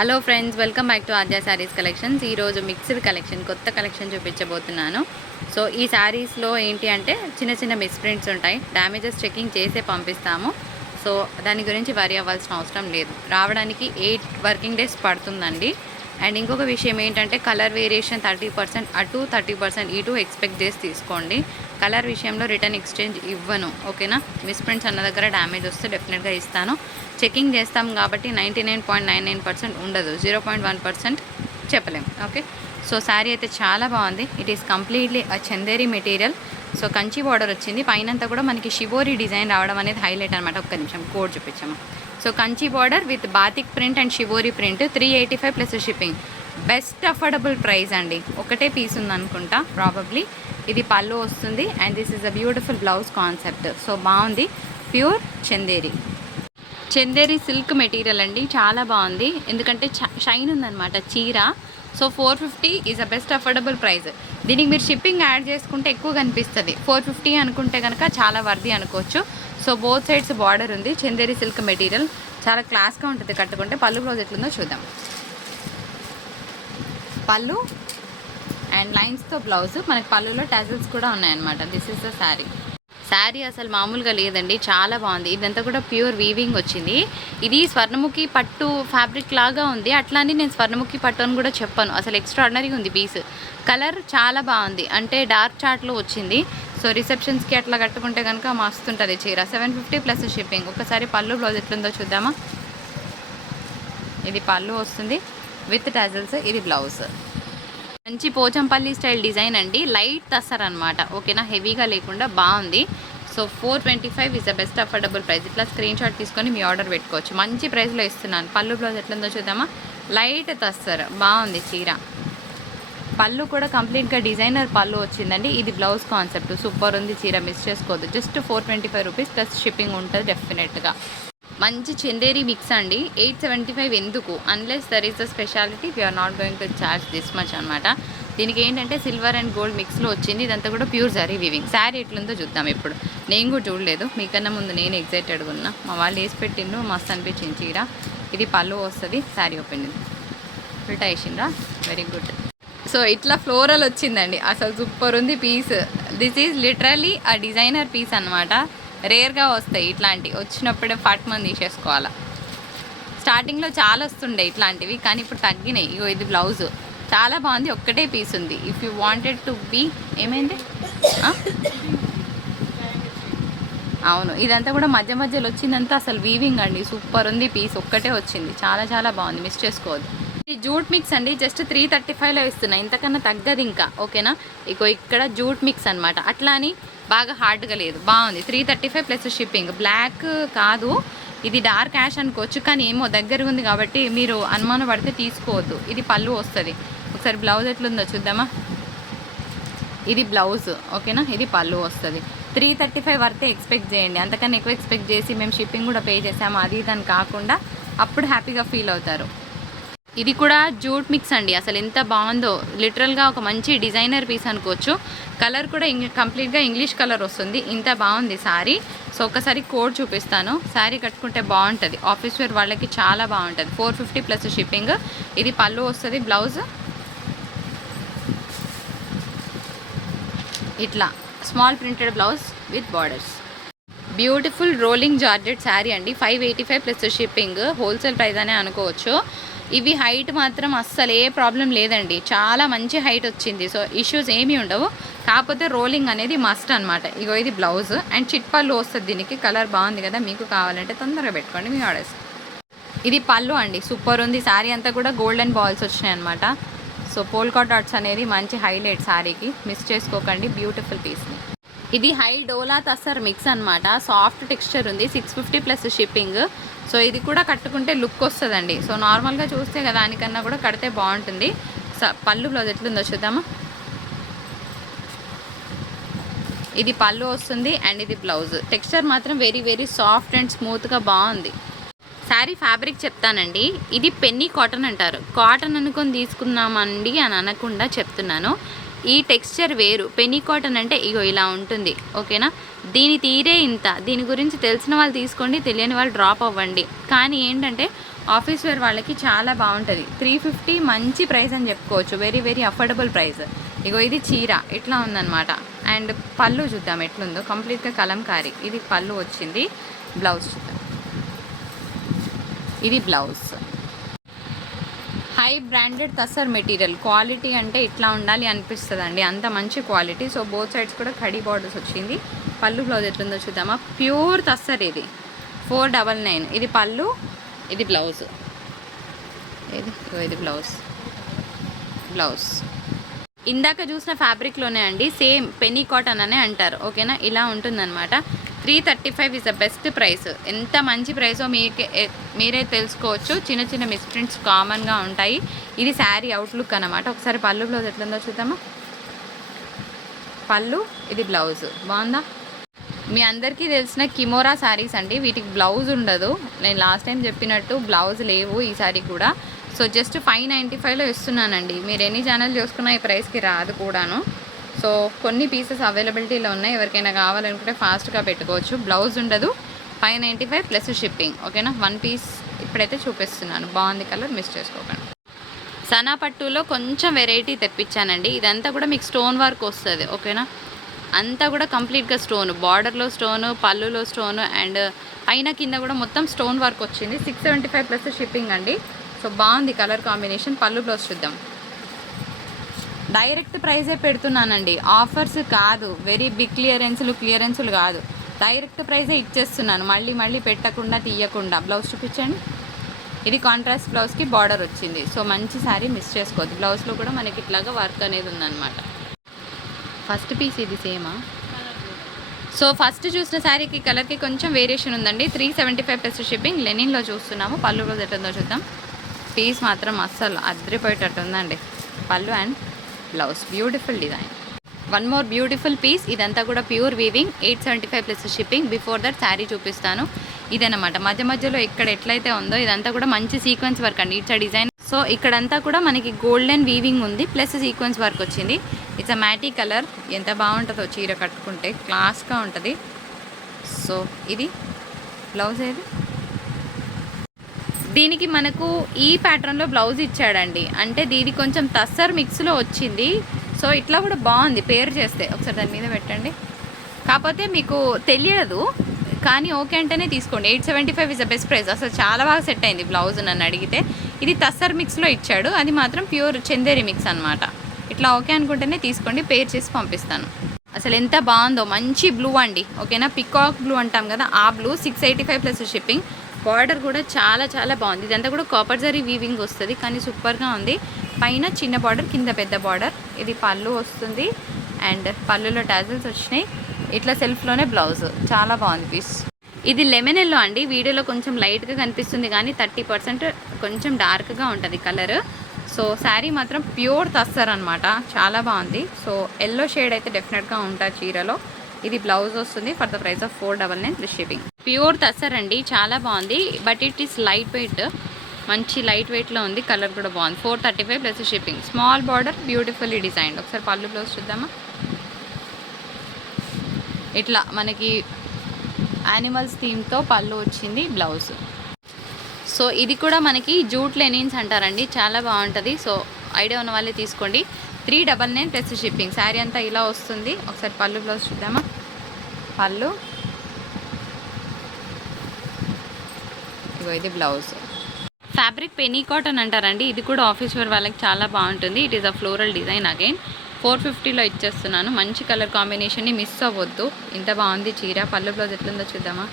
Hello friends, welcome back to Aadya saris collections. ఈరోజు mixed collection, కొత్త collection చూపించబోతున్నాను. So ఈ శారీస్లో ఏంటి అంటే చిన్న చిన్న మిస్ప్రింట్స్ ఉంటాయి. డ్యామేజెస్ చెకింగ్ చేసే పంపిస్తాము. సో దాని గురించి వరి అవ్వాల్సిన అవసరం లేదు. రావడానికి 8 వర్కింగ్ డేస్ పడుతుందండి. అండ్ ఇంకొక విషయం ఏంటంటే కలర్ వేరియేషన్ 30% అటు 30% ఇటు ఎక్స్పెక్ట్ చేసి తీసుకోండి. కలర్ విషయంలో రిటర్న్ ఎక్స్చేంజ్ ఇవ్వను, ఓకేనా. మిస్ప్రింట్స్ అన్న దగ్గర డ్యామేజ్ వస్తే డెఫినెట్గా ఇస్తాను. చెకింగ్ చేస్తాం కాబట్టి 99.99% ఉండదు, 0.1% చెప్పలేం, ఓకే. సో శారీ అయితే చాలా బాగుంది. It is completely Chanderi material. So Kanchi border వచ్చింది, పైనంతా కూడా మనకి షిబోరి డిజైన్ రావడం అనేది హైలైట్ అనమాట. ఒక్క నిమిషం కోడ్ చూపించాము. So Kanchi border with batik print and shibori print, 385 plus shipping. Best affordable price అండి. ఒకటే పీస్ ఉందనుకుంటా ప్రాబబ్లీ. ఇది పళ్ళు వస్తుంది and this is a beautiful blouse concept. So బాగుంది, ప్యూర్ చందేరి సిల్క్ మెటీరియల్ అండి. చాలా బాగుంది ఎందుకంటే షైన్ ఉందన్నమాట చీర. So 450 is a best affordable price. దీనికి మీరు షిప్పింగ్ యాడ్ చేసుకుంటే ఎక్కువ కనిపిస్తుంది. 450 అనుకుంటే కనుక చాలా వర్ది అనుకోవచ్చు. సో బోత్ సైడ్స్ బార్డర్ ఉంది. చందేరి సిల్క్ మెటీరియల్ చాలా క్లాస్గా ఉంటుంది కట్టుకుంటే. పళ్ళు బ్లౌజ్ ఎట్లుందో చూద్దాం. పళ్ళు అండ్ లైన్స్తో బ్లౌజ్. మనకి పళ్ళులో టాజిల్స్ కూడా ఉన్నాయన్నమాట. దిస్ ఇస్ ద శారీ అసలు మామూలుగా లేదండి, చాలా బాగుంది. ఇదంతా కూడా ప్యూర్ వీవింగ్ వచ్చింది. ఇది స్వర్ణముఖి పట్టు ఫ్యాబ్రిక్ లాగా ఉంది. అట్లానే నేను స్వర్ణముఖి పట్టు అని కూడా చెప్పాను. అసలు ఎక్స్ట్రాడినరీగా ఉంది పీస్. కలర్ చాలా బాగుంది, అంటే డార్క్ చార్ట్లో వచ్చింది. సో రిసెప్షన్స్కి అట్లా కట్టుకుంటే కనుక మస్తుంటుంది చీర. 750 ప్లస్ షిప్పింగ్. ఒకసారి పళ్ళు బ్లౌజ్ ఎట్లుందో చూద్దామా. ఇది పళ్ళు వస్తుంది విత్ టాజిల్స్, ఇది బ్లౌజ్. మంచి పోచంపల్లి స్టైల్ డిజైన్ అండి. లైట్ తస్సర్ అనమాట, ఓకేనా. హెవీగా లేకుండా బాగుంది. So 425 is the best affordable price. ఇట్లా స్క్రీన్ షాట్ తీసుకొని మీ ఆర్డర్ పెట్టుకోవచ్చు. మంచి ప్రైస్లో ఇస్తున్నాను. పళ్ళు బ్లౌజ్ ఎట్లుందో చూద్దామా. లైట్ తస్సర్, బాగుంది చీర. పళ్ళు కూడా కంప్లీట్గా డిజైనర్ పళ్ళు వచ్చిందండి. ఇది బ్లౌజ్ కాన్సెప్ట్. సూపర్ ఉంది చీర, మిస్ చేసుకోవద్దు. జస్ట్ 425 రూపీస్ ప్లస్ షిప్పింగ్ ఉంటుంది డెఫినెట్గా. మంచి చందేరి మిక్స్ అండి. 875 ఎందుకు, unless there is the speciality we're not going to charge this much అనమాట. దీనికి ఏంటంటే సిల్వర్ అండ్ గోల్డ్ మిక్స్లో వచ్చింది. ఇదంతా కూడా ప్యూర్ జరీ వీవింగ్. శారీ ఎట్లుందో చూద్దాం. ఇప్పుడు నేను కూడా చూడలేదు, మీకన్నా ముందు నేను ఎగ్జైటెడ్గా ఉన్నా. మా వాళ్ళు వేసి పెట్టిండ్రు, మస్తు అనిపించింది చీర. ఇది పళ్ళు వస్తుంది. శారీ ఓపెన్ ఉల్టా వేసిండ్రా, వెరీ గుడ్. సో ఇట్లా ఫ్లోరల్ వచ్చిందండి. అసలు సూపర్ ఉంది పీస్. దిస్ ఈజ్ లిటరలీ ఆ డిజైనర్ పీస్ అనమాట. రేర్గా వస్తాయి ఇట్లాంటివి. వచ్చినప్పుడే ఫట్ మంది తీసేసుకోవాలా. స్టార్టింగ్లో చాలా వస్తుండే ఇట్లాంటివి, కానీ ఇప్పుడు తగ్గినాయి. ఇగో ఇది బ్లౌజ్ చాలా బాగుంది. ఒక్కటే పీస్ ఉంది. If you wanted to be ఏమైంది. అవును, ఇదంతా కూడా మధ్య మధ్యలో వచ్చిందంతా అసలు వీవింగ్ అండి. సూపర్ ఉంది పీస్. ఒక్కటే వచ్చింది, చాలా చాలా బాగుంది, మిస్ చేసుకోవద్దు. ఇది జూట్ మిక్స్ అండి. జస్ట్ 335లో ఇస్తున్నా, ఇంతకన్నా తగ్గదు ఇంకా, ఓకేనా. ఇగో ఇక్కడ జూట్ మిక్స్ అనమాట. అట్లా అని బాగా హార్డ్గా లేదు, బాగుంది. 335 ప్లస్ షిప్పింగ్. బ్లాక్ కాదు, ఇది డార్క్ యాష్ అనుకోవచ్చు, కానీ ఏమో దగ్గర ఉంది కాబట్టి మీరు అనుమానం పడితే తీసుకోవద్దు. ఇది పళ్ళు వస్తుంది. ఒకసారి బ్లౌజ్ ఎట్లుందో చూద్దామా. ఇది బ్లౌజ్, ఓకేనా. ఇది పళ్ళు వస్తుంది. 335 వరకే ఎక్స్పెక్ట్ చేయండి. అంతకన్నా ఎక్కువ ఎక్స్పెక్ట్ చేసి మేము షిప్పింగ్ కూడా పే చేసాము అది ఇదని కాకుండా అప్పుడు హ్యాపీగా ఫీల్ అవుతారు. ఇది కూడా జూట్ మిక్స్ అండి. అసలు ఎంత బాగుందో, లిటరల్గా ఒక మంచి డిజైనర్ పీస్ అనుకోవచ్చు. కలర్ కూడా కంప్లీట్గా ఇంగ్లీష్ కలర్ వస్తుంది. ఇంత బాగుంది శారీ. సో ఒకసారి కోడ్ చూపిస్తాను. శారీ కట్టుకుంటే బాగుంటుంది. ఆఫీస్ వేర్ వాళ్ళకి చాలా బాగుంటుంది. 450 ప్లస్ షిప్పింగ్. ఇది పళ్ళు వస్తుంది. బ్లౌజ్ ఇట్లా small printed blouse with borders. Beautiful rolling georgette sari అండి. 585 ప్లస్ షిప్పింగ్. హోల్సేల్ ప్రైస్ అనే అనుకోవచ్చు. ఇవి హైట్ మాత్రం అస్సలు ఏ ప్రాబ్లం లేదండి, చాలా మంచి హైట్ వచ్చింది. సో ఇష్యూస్ ఏమీ ఉండవు. కాకపోతే రోలింగ్ అనేది మస్ట్ అనమాట. ఇగో ఇది బ్లౌజ్ అండ్ చిట్పళ్ళు వస్తుంది దీనికి. కలర్ బాగుంది కదా, మీకు కావాలంటే తొందరగా పెట్టుకోండి మీ ఆర్డర్స్. ఇది పళ్ళు అండి. సూపర్ ఉంది. శారీ అంతా కూడా గోల్డెన్ బాల్స్ వచ్చినాయి అనమాట. సో పోల్కా డాట్స్ అనేది మంచి హైలైట్ శారీకి, మిస్ చేసుకోకండి. బ్యూటిఫుల్ పీస్ని. ఇది హై డోలా తస్సర్ మిక్స్ అనమాట. సాఫ్ట్ టెక్స్చర్ ఉంది. 650 ప్లస్ షిప్పింగ్. సో ఇది కూడా కట్టుకుంటే లుక్ వస్తుందండి. సో నార్మల్గా చూస్తే కదా దానికన్నా కూడా కడితే బాగుంటుంది. పళ్ళు బ్లౌజ్ ఎట్లుందో చూద్దామా. ఇది పళ్ళు వస్తుంది అండ్ ఇది బ్లౌజ్. టెక్స్చర్ మాత్రం వెరీ వెరీ సాఫ్ట్ అండ్ స్మూత్గా బాగుంది. శారీ ఫ్యాబ్రిక్ చెప్తానండి. ఇది పెన్నీ కాటన్ అంటారు. కాటన్ అనుకొని తీసుకున్నామండి అని అనకుండా చెప్తున్నాను. ఈ టెక్స్చర్ వేరు. పెనీ కాటన్ అంటే ఇగో ఇలా ఉంటుంది, ఓకేనా. దీని తీరే ఇంత. దీని గురించి తెలిసిన వాళ్ళు తీసుకోండి, తెలియని వాళ్ళు డ్రాప్ అవ్వండి. కానీ ఏంటంటే ఆఫీస్ వేర్ వాళ్ళకి చాలా బాగుంటుంది. 350 మంచి ప్రైస్ అని చెప్పుకోవచ్చు, వెరీ వెరీ అఫోర్డబుల్ ప్రైస్. ఇగో ఇది చీర ఇట్లా ఉందన్నమాట. అండ్ పళ్ళు చూద్దాం ఎట్లుందో, కంప్లీట్గా కలంకారీ. ఇది పళ్ళు వచ్చింది. బ్లౌజ్ చూద్దాం, ఇది blouse. High branded tussar material, quality అంటే ఇట్లా ఉండాలి అనిపిస్తుంది అండి, అంత మంచి క్వాలిటీ. సో బోత్ సైడ్స్ కూడా కడీ బార్డర్స్ వచ్చింది. పళ్ళు బ్లౌజ్ ఎట్లుందో చూద్దామా. ప్యూర్ తస్సర్ ఇది 499. ఇది పళ్ళు, ఇది బ్లౌజ్. ఇది బ్లౌజ్. ఇందాక చూసిన ఫ్యాబ్రిక్లోనే అండి, సేమ్ పెనీ కాటన్ అనే అంటారు, ఓకేనా. ఇలా ఉంటుందన్నమాట. 335 ఇస్ ద బెస్ట్ ప్రైస్. ఎంత మంచి ప్రైసో మీరే తెలుసుకోవచ్చు. చిన్న చిన్న మిస్ప్రింట్స్ కామన్గా ఉంటాయి. ఇది శారీ అవుట్లుక్ అనమాట. ఒకసారి పళ్ళు బ్లౌజ్ ఎట్లుందో చూద్దామా. పళ్ళు, ఇది బ్లౌజ్. బాగుందా? మీ అందరికీ తెలిసిన కిమోరా శారీస్ అండి, వీటికి బ్లౌజ్ ఉండదు. నేను లాస్ట్ టైం చెప్పినట్టు బ్లౌజ్ లేవు ఈ శారీ కూడా. సో జస్ట్ 595లో ఇస్తున్నానండి. మీరు ఎన్ని ఛానల్ చూసుకున్నా ఈ ప్రైస్కి రాదు కూడాను. సో కొన్ని పీసెస్ అవైలబిలిటీలో ఉన్నాయి, ఎవరికైనా కావాలనుకుంటే ఫాస్ట్గా పెట్టుకోవచ్చు. బ్లౌజ్ ఉండదు, 595 ప్లస్ షిప్పింగ్, ఓకేనా. 1 పీస్ ఇప్పుడైతే చూపిస్తున్నాను. బాగుంది కలర్, మిస్ చేసుకోకండి. సనా పట్టులో కొంచెం వెరైటీ తెప్పించానండి. ఇదంతా కూడా మీకు స్టోన్ వర్క్ వస్తుంది, ఓకేనా. అంతా కూడా కంప్లీట్గా స్టోన్, బార్డర్లో స్టోను, పళ్ళులో స్టోను, అండ్ పైన కింద కూడా మొత్తం స్టోన్ వర్క్ వచ్చింది. 675 ప్లస్ షిప్పింగ్ అండి. సో బాగుంది కలర్ కాంబినేషన్. పళ్ళు బ్లౌజ్ చూద్దాం. డైరెక్ట్ ప్రైజే పెడుతున్నానండి, ఆఫర్స్ కాదు, వెరీ బిగ్ క్లియరెన్సులు కాదు, డైరెక్ట్ ప్రైజే ఇచ్చేస్తున్నాను. మళ్ళీ పెట్టకుండా తీయకుండా. బ్లౌజ్ చూపించండి. ఇది కాంట్రాస్ట్ బ్లౌజ్కి బార్డర్ వచ్చింది. సో మంచి శారీ, మిస్ చేసుకోవద్దు. బ్లౌజ్లో కూడా మనకి ఇట్లాగా వర్క్ అనేది ఉందన్నమాట. ఫస్ట్ పీస్ ఇది సేమా. సో ఫస్ట్ చూసిన శారీకి కలర్కి కొంచెం వేరియేషన్ ఉందండి. 375 ప్లస్ షిప్పింగ్. లెనిన్లో చూస్తున్నాము. పళ్ళు రోజు ఎట్లుందో చూద్దాం. పీస్ మాత్రం అస్సలు అద్రిపోయేటట్టు ఉందండి. పళ్ళు and blouse, beautiful design. One more beautiful piece. ఇదంతా కూడా pure weaving, 875 plus shipping. Before that sari చూపిస్తాను. ఇదనమాట మధ్యలో ఇక్కడ ఎట్లయితే ఉందో ఇదంతా కూడా మంచి సీక్వెన్స్ వర్క్ అండి. It's design. సో ఇక్కడంతా కూడా మనకి గోల్డెన్ వీవింగ్ ఉంది, ప్లస్ సీక్వెన్స్ వర్క్ వచ్చింది. It's a matte colour. ఎంత బాగుంటుందో చీర కట్టుకుంటే, క్లాస్గా ఉంటుంది. సో ఇది బ్లౌజ్. ఏది దీనికి మనకు ఈ ప్యాటర్న్లో బ్లౌజ్ ఇచ్చాడండి. అంటే దీది కొంచెం తస్సర్ మిక్స్లో వచ్చింది. సో ఇట్లా కూడా బాగుంది పేర్ చేస్తే. ఒకసారి దాని మీద పెట్టండి. కాకపోతే మీకు తెలియదు, కానీ ఓకే అంటేనే తీసుకోండి. 875 ఇస్ ద బెస్ట్ ప్రైస్. అసలు చాలా బాగా సెట్ అయింది బ్లౌజ్ నన్ను అడిగితే. ఇది తస్సర్ మిక్స్లో ఇచ్చాడు, అది మాత్రం ప్యూర్ చందేరి మిక్స్ అనమాట. ఇట్లా ఓకే అనుకుంటేనే తీసుకోండి, పేర్ చేసి పంపిస్తాను. అసలు ఎంత బాగుందో, మంచి బ్లూ అండి, ఓకేనా. పికాక్ బ్లూ అంటాం కదా, ఆ బ్లూ. 685 plus shipping. బార్డర్ కూడా చాలా బాగుంది. ఇదంతా కూడా కాపర్ జరీ వీవింగ్ వస్తుంది, కానీ సూపర్గా ఉంది. పైన చిన్న బార్డర్, కింద పెద్ద బార్డర్. ఇది పళ్ళు వస్తుంది, అండ్ పళ్ళులో టాజిల్స్ వచ్చినాయి. ఇట్లా సెల్ఫ్లోనే బ్లౌజ్. చాలా బాగుంది పీస్. ఇది లెమన్ ఎల్లో అండి. వీడియోలో కొంచెం లైట్గా కనిపిస్తుంది, కానీ 30% కొంచెం డార్క్గా ఉంటుంది కలర్. సో శారీ మాత్రం ప్యూర్ తస్సర్ అనమాట, చాలా బాగుంది. సో ఎల్లో షేడ్ అయితే డెఫినెట్గా ఉంటుంది చీరలో. ఇది బ్లౌజ్ వస్తుంది for the price of 499 plus shipping. Pure tussar అండి, చాలా బాగుంది. But it is light weight, మంచి లైట్ వెయిట్లో ఉంది. కలర్ కూడా బాగుంది. 435 plus shipping. Small border, beautifully design. ఒకసారి పళ్ళు బ్లౌజ్ చూద్దామా. ఇట్లా మనకి యానిమల్స్ థీమ్తో పళ్ళు వచ్చింది, బ్లౌజ్. సో ఇది కూడా మనకి జూట్ లెనిన్స్ అంటారండి, చాలా బాగుంటుంది. సో ఐడియా ఉన్న వాళ్ళే తీసుకోండి. 399 ప్లస్ షిప్పింగ్. శారీ అంతా ఇలా వస్తుంది. ఒకసారి పళ్ళు బ్లౌజ్ చూద్దామా. పళ్ళు, ఇగో ఇది బ్లౌజ్. ఫ్యాబ్రిక్ పెనీ కాటన్ అంటారండి. ఇది కూడా ఆఫీస్ వేర్ వాళ్ళకి చాలా బాగుంటుంది. It is a floral design. Again 450లో ఇచ్చేస్తున్నాను. మంచి కలర్ కాంబినేషన్ని మిస్ అవ్వద్దు. ఇంత బాగుంది చీర. పళ్ళు బ్లౌజ్ ఎట్లుందో చూద్దామా.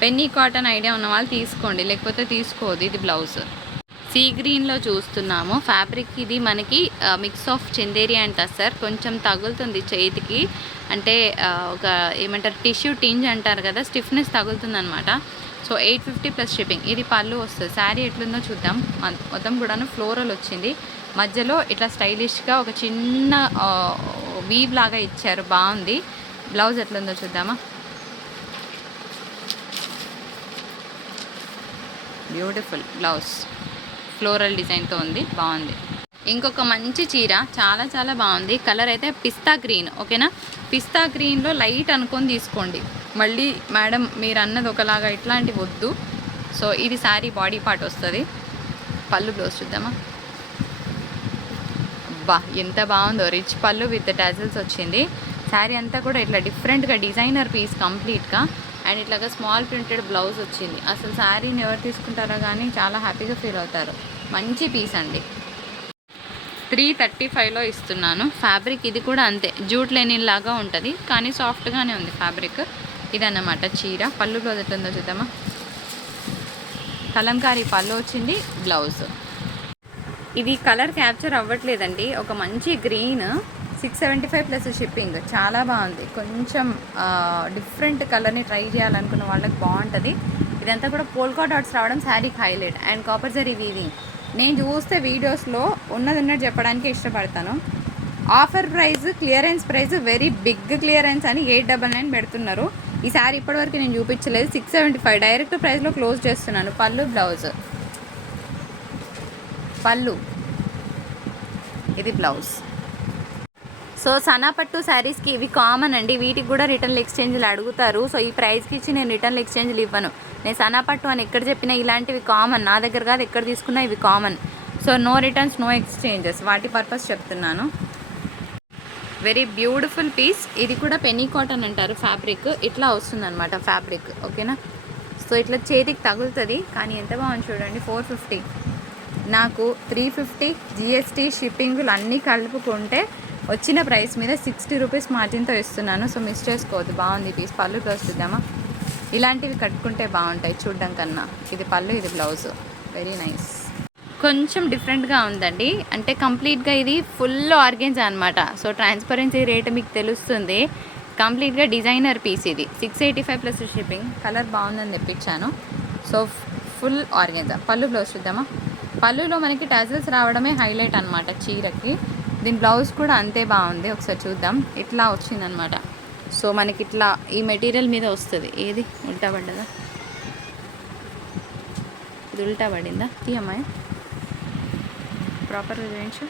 పెన్నీ కాటన్ ఐడియా ఉన్న వాళ్ళు తీసుకోండి, లేకపోతే తీసుకోవద్దు. ఇది బ్లౌజ్. సీ గ్రీన్లో చూస్తున్నాము. ఫ్యాబ్రిక్ ఇది మనకి mix of Chanderi and tussar. కొంచెం తగులుతుంది చేతికి, అంటే ఒక ఏమంటారు టిష్యూ టింజ్ అంటారు కదా, స్టిఫ్నెస్ తగులుతుంది అనమాట. So 850 plus shipping. ఇది పళ్ళు వస్తుంది. శారీ ఎట్లుందో చూద్దాం. మొత్తం కూడాను ఫ్లోరల్ వచ్చింది. మధ్యలో ఇట్లా స్టైలిష్గా ఒక చిన్న వీవ్ లాగా ఇచ్చారు, బాగుంది. బ్లౌజ్ ఎట్లుందో చూద్దామా. బ్యూటిఫుల్ బ్లౌజ్, ఫ్లోరల్ డిజైన్తో ఉంది, బాగుంది. ఇంకొక మంచి చీర, చాలా బాగుంది. కలర్ అయితే పిస్తా గ్రీన్, ఓకేనా. పిస్తా గ్రీన్లో లైట్ అనుకొని తీసుకోండి. మళ్ళీ మేడం మీరు అన్నది ఒకలాగా ఇట్లాంటివి వద్దు. సో ఇది శారీ బాడీ పార్ట్ వస్తుంది. పళ్ళు బ్లౌజ్ చూద్దామా. అబ్బా ఎంత బాగుందో, రిచ్ పళ్ళు విత్ టాజిల్స్ వచ్చింది. శారీ అంతా కూడా ఇట్లా డిఫరెంట్గా డిజైనర్ పీస్ కంప్లీట్గా, అండ్ ఇట్లాగా స్మాల్ ప్రింటెడ్ బ్లౌజ్ వచ్చింది. అసలు శారీని ఎవరు తీసుకుంటారో కానీ చాలా హ్యాపీగా ఫీల్ అవుతారు. మంచి పీస్ అండి. 335లో ఇస్తున్నాను. ఫ్యాబ్రిక్ ఇది కూడా అంతే, జూట్ లెనిన్ లాగా ఉంటుంది కానీ సాఫ్ట్గానే ఉంది ఫ్యాబ్రిక్. ఇదన్నమాట చీర. పళ్ళు బ్లౌజ్ ఎట్లుందో చూద్దామా. కలంకారీ పళ్ళు వచ్చింది, బ్లౌజ్. ఇది కలర్ క్యాప్చర్ అవ్వట్లేదండి, ఒక మంచి గ్రీన్, 675 ప్లస్ షిప్పింగ్. చాలా బాగుంది. కొంచెం డిఫరెంట్ కలర్ని ట్రై చేయాలనుకున్న వాళ్ళకి బాగుంటుంది. ఇదంతా కూడా పోల్కా డాట్స్ రావడం శారీకి highlight, and copper zari weaving. నేను చూస్తే వీడియోస్లో ఉన్నది ఉన్నట్టు చెప్పడానికి ఇష్టపడతాను. Offer price, clearance price, very big clearance అని 899 పెడుతున్నారు. ఈ శారీ ఇప్పటివరకు నేను చూపించలేదు. 675 డైరెక్ట్ ప్రైస్లో క్లోజ్ చేస్తున్నాను. పళ్ళు బ్లౌజ్, పళ్ళు ఇది బ్లౌజ్. సో సనాపట్టు శారీస్కి ఇవి కామన్ అండి. వీటికి కూడా రిటర్న్ ఎక్స్చేంజ్లు అడుగుతారు. సో ఈ ప్రైస్కి ఇచ్చి నేను రిటర్న్ ఎక్స్చేంజ్లు ఇవ్వను. నేను సనాపట్టు అని ఎక్కడ చెప్పినా ఇలాంటివి కామన్, నా దగ్గర కాదు ఎక్కడ తీసుకున్నా ఇవి common. So no returns, no exchanges, వాటి పర్పస్ చెప్తున్నాను. Very beautiful piece. ఇది కూడా పెన్నీ కాటన్ అంటారు ఫ్యాబ్రిక్. ఇట్లా వస్తుందన్నమాట ఫ్యాబ్రిక్, ఓకేనా. సో ఇట్లా చేతికి తగులుతుంది కానీ ఎంత బాగుంది చూడండి. 450, నాకు 350 జిఎస్టీ షిప్పింగ్లు అన్నీ కలుపుకుంటే వచ్చిన ప్రైస్ మీద 60 రూపీస్ మార్జిన్తో ఇస్తున్నాను. సో మిస్ చేసుకోవద్దు. బాగుంది పీస్. పళ్ళు బ్లౌజ్ చూద్దామా. ఇలాంటివి కట్టుకుంటే బాగుంటాయి చూడడం కన్నా. ఇది పళ్ళు, ఇది బ్లౌజ్. Very nice. కొంచెం డిఫరెంట్గా ఉందండి, అంటే కంప్లీట్గా ఇది ఫుల్ ఆర్గెన్జా అనమాట. సో ట్రాన్స్పరెన్సీ రేట్ మీకు తెలుస్తుంది. కంప్లీట్గా డిజైనర్ పీస్ ఇది. 685 ప్లస్ షిప్పింగ్. కలర్ బాగుందని తెప్పించాను. So full organza. పళ్ళు బ్లౌజ్ చూద్దామా. పళ్ళులో మనకి టాజిల్స్ రావడమే హైలైట్ అనమాట చీరకి. దీని బ్లౌజ్ కూడా అంతే బాగుంది. ఒకసారి చూద్దాం. ఇట్లా వచ్చిందనమాట. సో మనకి ఇట్లా ఈ మెటీరియల్ మీద వస్తుంది. ఏది ఉల్టా పడ్డదా, ఇది ఉల్టా పడిందా, తీయమ్మాయి ప్రాపర్గా చూపించు.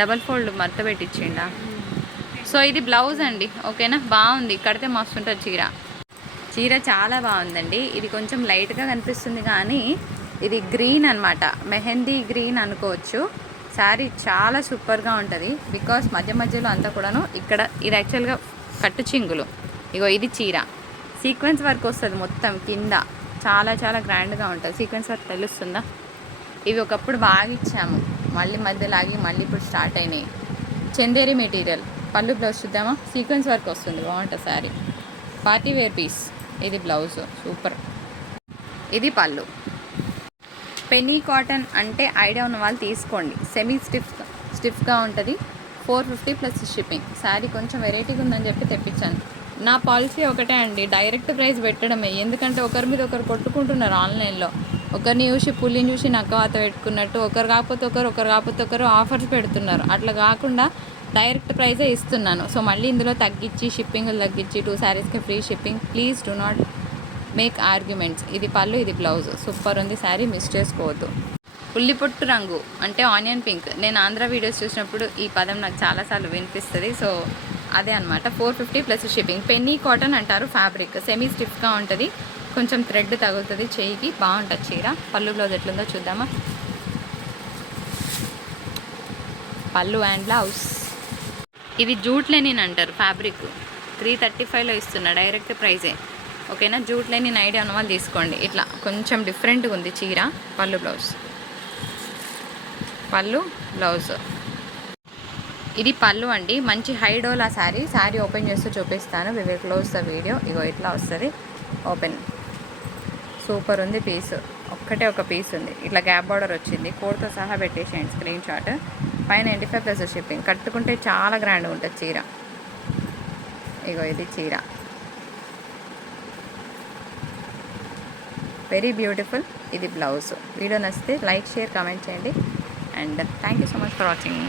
డబల్ ఫోల్డ్ మడత పెట్టించిండా. సో ఇది బ్లౌజ్ అండి, ఓకేనా. బాగుంది, కడితే మస్తు ఉంటుంది చీర. చీర చాలా బాగుందండి. ఇది కొంచెం లైట్గా కనిపిస్తుంది కానీ ఇది గ్రీన్ అనమాట, మెహందీ గ్రీన్ అనుకోవచ్చు. శారీ చాలా సూపర్గా ఉంటుంది బికాస్ మధ్య మధ్యలో అంతా కూడాను ఇక్కడ ఇది యాక్చువల్గా కట్టు చింగులు. ఇగో ఇది చీర, సీక్వెన్స్ వర్క్ వస్తుంది మొత్తం కింద. చాలా చాలా గ్రాండ్గా ఉంటుంది. సీక్వెన్స్ వర్క్ తెలుస్తుందా. ఇవి ఒకప్పుడు బాగా ఇచ్చాము, మళ్ళీ మధ్యలో ఆగి మళ్ళీ ఇప్పుడు స్టార్ట్ అయినాయి. చందేరి మెటీరియల్. పళ్ళు బ్లౌజ్ చూద్దామా. సీక్వెన్స్ వర్క్ వస్తుంది, బాగుంటుంది శారీ. Party wear piece. ఇది బ్లౌజ్, సూపర్. ఇది పళ్ళు. పెన్నీ కాటన్ అంటే ఐడియా ఉన్న వాళ్ళు తీసుకోండి. సెమీ స్టిఫ్గా ఉంటుంది. 450 ప్లస్ షిప్పింగ్. శారీ కొంచెం వెరైటీగా ఉందని చెప్పి తెప్పించాను. నా పాలసీ ఒకటే అండి, డైరెక్ట్ ప్రైస్ పెట్టడమే. ఎందుకంటే ఒకరి మీద ఒకరు కొట్టుకుంటున్నారు ఆన్లైన్లో. ఒకరిని చూసి పుల్లిని చూసి నక్కవాత పెట్టుకున్నట్టు ఒకరు కాకపోతే ఒకరు ఆఫర్స్ పెడుతున్నారు. అట్లా కాకుండా డైరెక్ట్ ప్రైజే ఇస్తున్నాను. సో మళ్ళీ ఇందులో తగ్గించి షిప్పింగ్లు తగ్గించి 2 శారీస్కి free shipping. Please do not make arguments. ఇది పళ్ళు, ఇది బ్లౌజ్. సూపర్ ఉంది శారీ, మిస్ చేసుకోవద్దు. ఉల్లిపొట్టు రంగు అంటే ఆనియన్ పింక్. నేను ఆంధ్ర వీడియోస్ చూసినప్పుడు ఈ పదం నాకు చాలాసార్లు వినిపిస్తుంది. సో అదే అనమాట. 450 ప్లస్ షిప్పింగ్. పెన్నీ కాటన్ అంటారు ఫ్యాబ్రిక్. సెమీ స్టిఫ్గా ఉంటుంది, కొంచెం థ్రెడ్ తగులుతుంది చెయ్యికి. బాగుంటుంది చీర. పళ్ళు బ్లౌజ్ ఎట్లుందో చూద్దామా. పళ్ళు అండ్ బ్లౌజ్. ఇది జూట్ లెనిన్ అంటారు ఫ్యాబ్రిక్. 335లో ఇస్తున్నా, డైరెక్ట్ ప్రైజే, ఓకేనా. జూట్ లెనిన్ ఐడియా ఉన్న వాళ్ళు తీసుకోండి. ఇట్లా కొంచెం డిఫరెంట్గా ఉంది చీర. పళ్ళు బ్లౌజ్, పళ్ళు బ్లౌజ్. ఇది పళ్ళు అండి. మంచి హైడోలా శారీ. శారీ ఓపెన్ చేస్తూ చూపిస్తాను. We will close the video. ఇగో ఇట్లా వస్తుంది ఓపెన్. సూపర్ ఉంది పీస్. ఒక్కటే ఒక పీస్ ఉంది. ఇట్లా గ్యాప్ బార్డర్ వచ్చింది. కోడ్తో సహా పెట్టేసేయండి స్క్రీన్ షాట్. పైన 95 ప్లస్ షిప్పింగ్. కట్టుకుంటే చాలా గ్రాండ్గా ఉంటుంది చీర. ఇగో ఇది చీర, వెరీ బ్యూటిఫుల్. ఇది బ్లౌజ్. వీడియో నచ్చితే లైక్, షేర్, కామెంట్ చేయండి. And thank you so much for watching.